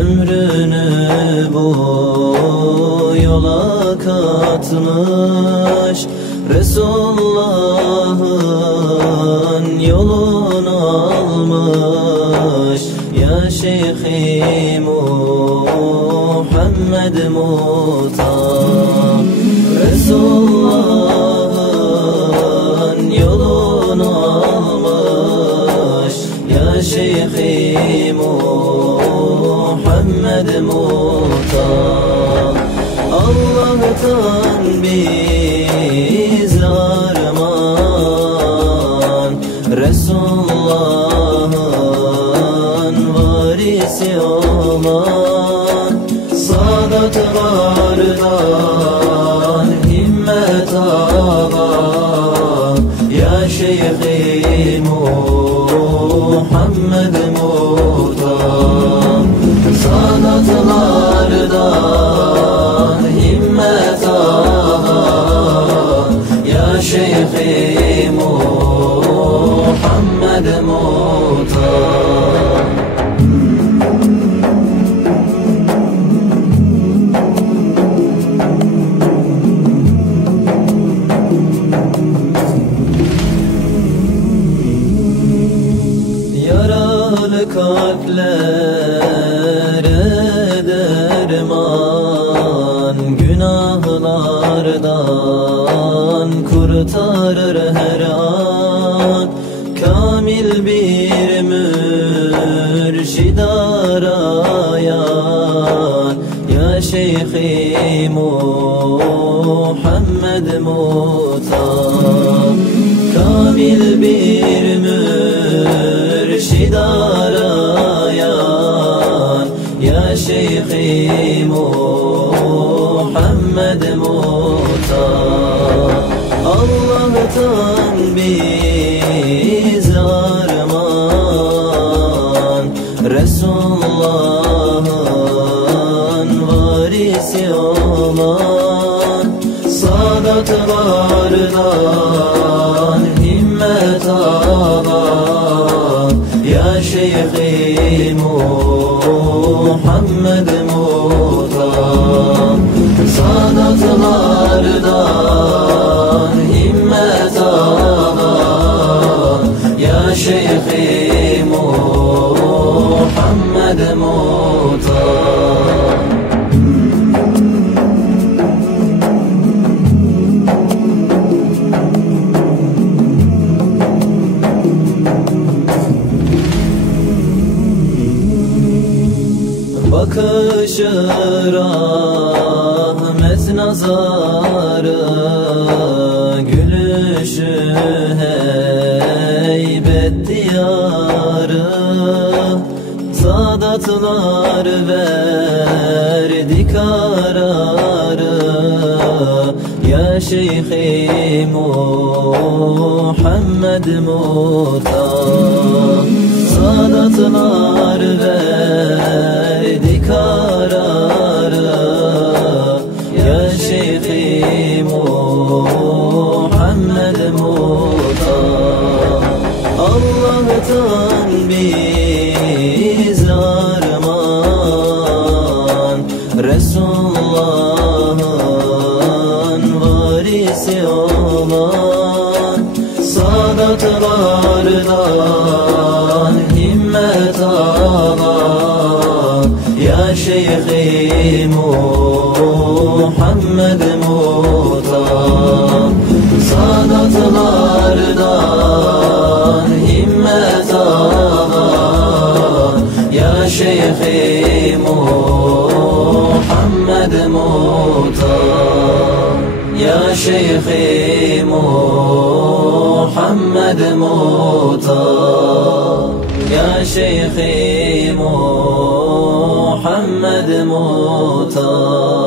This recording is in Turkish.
ömrünü bu yola katmış, Resulullah'ın yolunu almış. Ya Şeyh-i Muhammed Muhtar, Resulullah'ın yolunu almış. Ya Şeyh-i Muhammed Muhtar, Allah'tan biz armağan, Resulullah'ın varisi olan Sadatlardan himmet ağa. Ya Şeyh-i Muhammed Muhtar, Sadatlardan himmet ağa. Ya Şeyh-i Muhammed Muhtar. Yaralı kalplere derman, günahlardan kurtarır her an. Kamil bir mürşid arayan, Ya Şeyh-i Muhammed Muhtar, kamil bir mürşid arayan, Ya Şeyh-i Muhammed Muhtar. Allah'tan biz armağan, Resulullah'ın varisi olan Sadatlardan himmet ağa. Ya Şeyh-i Muhammed Muhtar, Sadatlardan himmet ağa. Ya Şeyh-i Muhammed Muhtar. Bakışı rahmet nazarı, gülüşü heybet diyarı. Sadatlar verdi kararı, Ya Şeyh-i Muhammed Muhtar. Sadatlar verdi kararı, Ya Şeyh-i Muhammed Muhtar. Allah'tan biz armağan, Resulullah'ın varisi olan Sadatlardan himmet ağa. Ya Şeyh-i Muhammed Muhtar, Sadatlardan himmet ağa. Ya Şeyh-i Muhammed Muhtar, Ya Şeyh-i Muhammed Muhtar, Ya Şeyh-i Muhammed Muhtar.